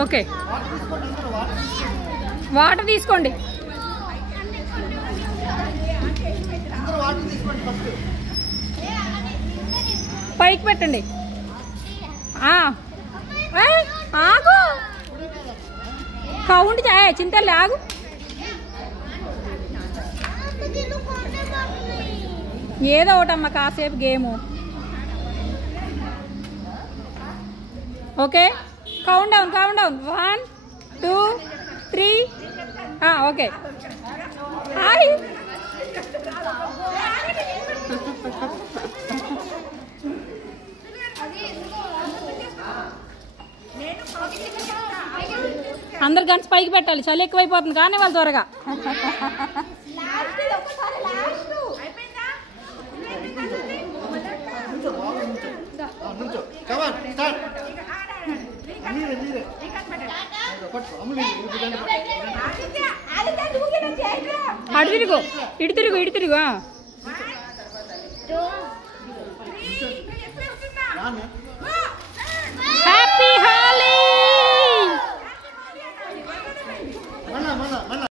Okay water తీసుకోండి. పైకి పెట్టండి. ఆగు, కౌంట్ చేయ చింతలే, ఆగు. ఏదో ఒకటమ్మా కాసేపు game. Okay, count down 1 2 3. Okay. Hi. అందరు గన్స్ పైకి పెట్టాలి, చలి ఎక్కువైపోతుంది కానీ వాళ్ళు త్వరగా. అటు తిరుగు, ఇటు తిరుగు, ఇటు తిరుగు.